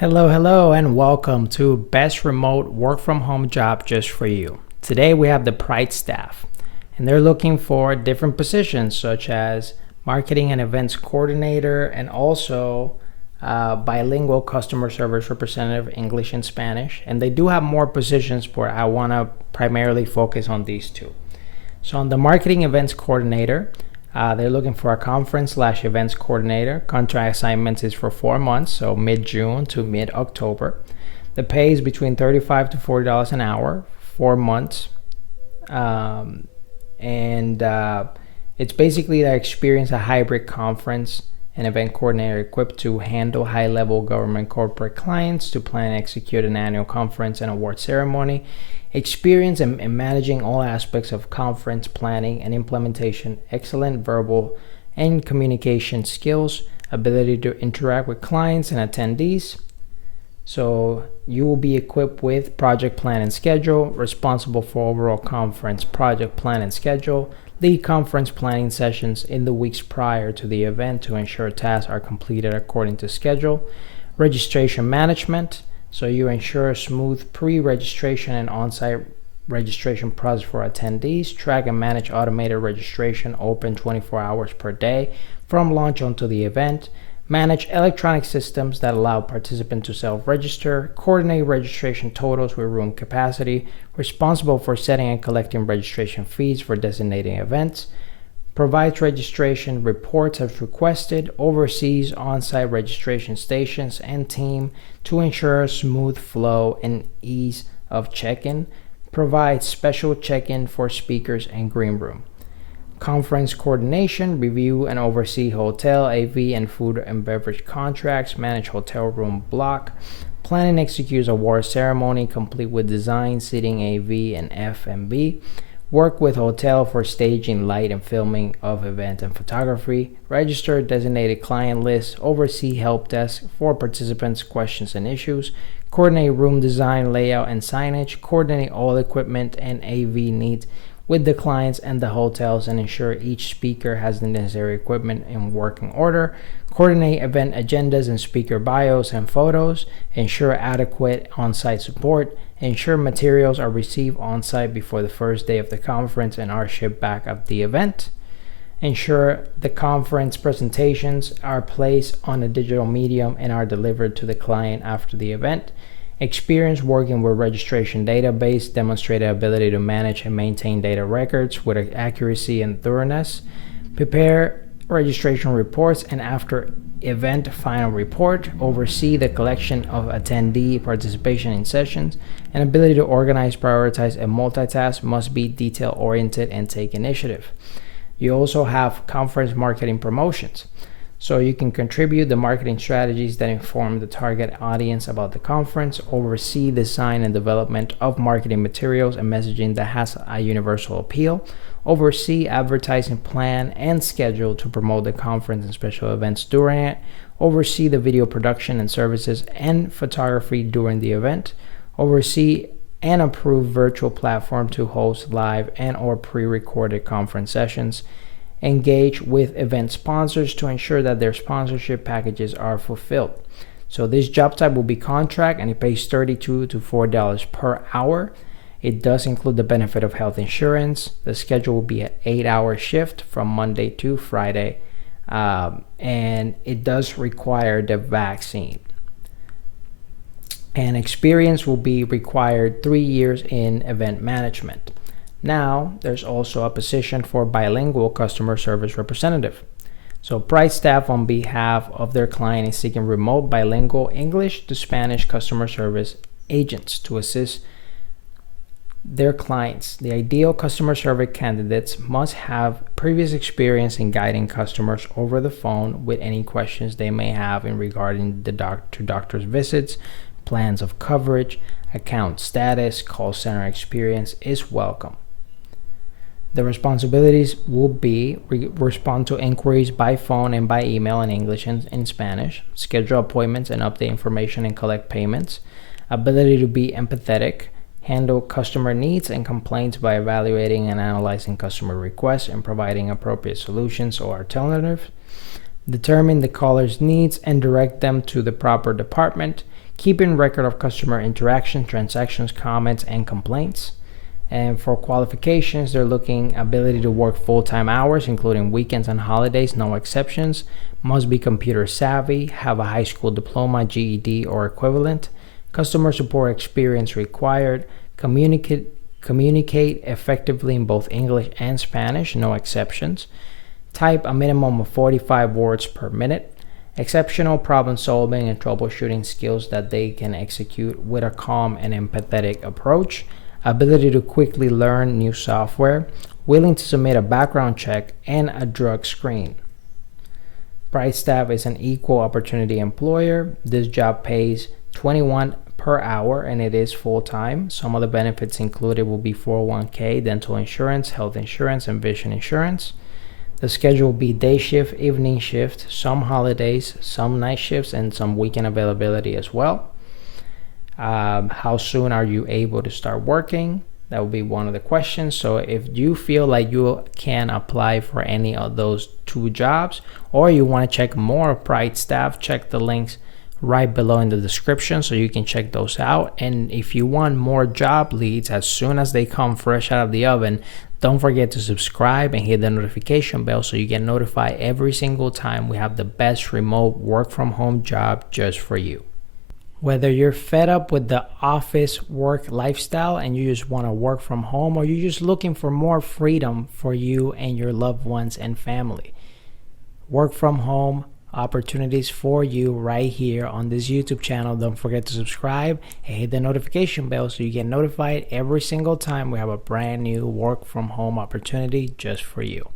Hello, and welcome to Best Remote Work from Home Job Just for You. Today we have the Pride staff, and they're looking for different positions such as marketing and events coordinator and also bilingual customer service representative, English and Spanish. And they do have more positions, but I want to primarily focus on these two. So, on the marketing events coordinator, they're looking for a conference/events coordinator. Contract assignments is for 4 months, so mid-June to mid-October. The pay is between $35 to $40 an hour, 4 months. And it's basically that experience a hybrid conference and event coordinator equipped to handle high-level government corporate clients, to plan and execute an annual conference and award ceremony. Experience in managing all aspects of conference planning and implementation, excellent verbal and communication skills, ability to interact with clients and attendees. So you will be equipped with project plan and schedule, responsible for overall conference project plan and schedule, lead conference planning sessions in the weeks prior to the event to ensure tasks are completed according to schedule, registration management. So you ensure a smooth pre-registration and on-site registration process for attendees, track and manage automated registration open 24 hours per day from launch until the event, manage electronic systems that allow participants to self-register, coordinate registration totals with room capacity, responsible for setting and collecting registration fees for designating events, provides registration reports as requested, oversees on-site registration stations and team to ensure smooth flow and ease of check-in, provides special check-in for speakers and green room. Conference coordination, review and oversee hotel, AV, and food and beverage contracts, manage hotel room block, plan and execute award ceremony complete with design, seating, AV, and F&B, work with hotel for staging, light, and filming of event and photography, register designated client list, oversee help desk for participants' questions and issues, coordinate room design, layout, and signage, coordinate all equipment and AV needs with the clients and the hotels, and ensure each speaker has the necessary equipment in working order, coordinate event agendas and speaker bios and photos, ensure adequate on-site support, ensure materials are received on-site before the first day of the conference and are shipped back at the event, ensure the conference presentations are placed on a digital medium and are delivered to the client after the event, experience working with registration database, demonstrated ability to manage and maintain data records with accuracy and thoroughness, prepare registration reports and after event final report, oversee the collection of attendee participation in sessions, and ability to organize, prioritize, and multitask, must be detail oriented and take initiative. You also have conference marketing promotions. So you can contribute the marketing strategies that inform the target audience about the conference, oversee design and development of marketing materials and messaging that has a universal appeal, oversee advertising plan and schedule to promote the conference and special events during it, oversee the video production and services and photography during the event, oversee and approve virtual platform to host live and or pre-recorded conference sessions, engage with event sponsors to ensure that their sponsorship packages are fulfilled. So this job type will be contract and it pays $32 to $40 per hour. It does include the benefit of health insurance. The schedule will be an 8-hour shift from Monday to Friday, and it does require the vaccine. And experience will be required 3 years in event management. Now, there's also a position for bilingual customer service representative. So Pride staff on behalf of their client is seeking remote bilingual English to Spanish customer service agents to assist their clients. The ideal customer service candidates must have previous experience in guiding customers over the phone with any questions they may have in regarding the doctor's visits, plans of coverage, account status, call center experience is welcome. The responsibilities will be respond to inquiries by phone and by email in English and in Spanish, schedule appointments and update information and collect payments, ability to be empathetic, handle customer needs and complaints by evaluating and analyzing customer requests and providing appropriate solutions or alternatives, determine the caller's needs and direct them to the proper department, keeping record of customer interaction, transactions, comments, and complaints. And for qualifications, they're looking ability to work full-time hours, including weekends and holidays, no exceptions. Must be computer savvy, have a high school diploma, GED, or equivalent. Customer support experience required. Communicate effectively in both English and Spanish, no exceptions. Type a minimum of 45 words per minute. Exceptional problem solving and troubleshooting skills that they can execute with a calm and empathetic approach. Ability to quickly learn new software. Willing to submit a background check and a drug screen. Bright Staff is an equal opportunity employer. This job pays $21 per hour and it is full-time. Some of the benefits included will be 401k, dental insurance, health insurance, and vision insurance. The schedule will be day shift, evening shift, some holidays, some night shifts, and some weekend availability as well. How soon are you able to start working? That will be one of the questions. So if you feel like you can apply for any of those two jobs, or you want to check more of Bright Staff, check the links right below in the description so you can check those out. And if you want more job leads as soon as they come fresh out of the oven, don't forget to subscribe and hit the notification bell so you get notified every single time we have the best remote work from home job just for you. Whether you're fed up with the office work lifestyle and you just want to work from home, or you're just looking for more freedom for you and your loved ones and family, work from home opportunities for you right here on this YouTube channel. Don't forget to subscribe and hit the notification bell so you get notified every single time we have a brand new work from home opportunity just for you.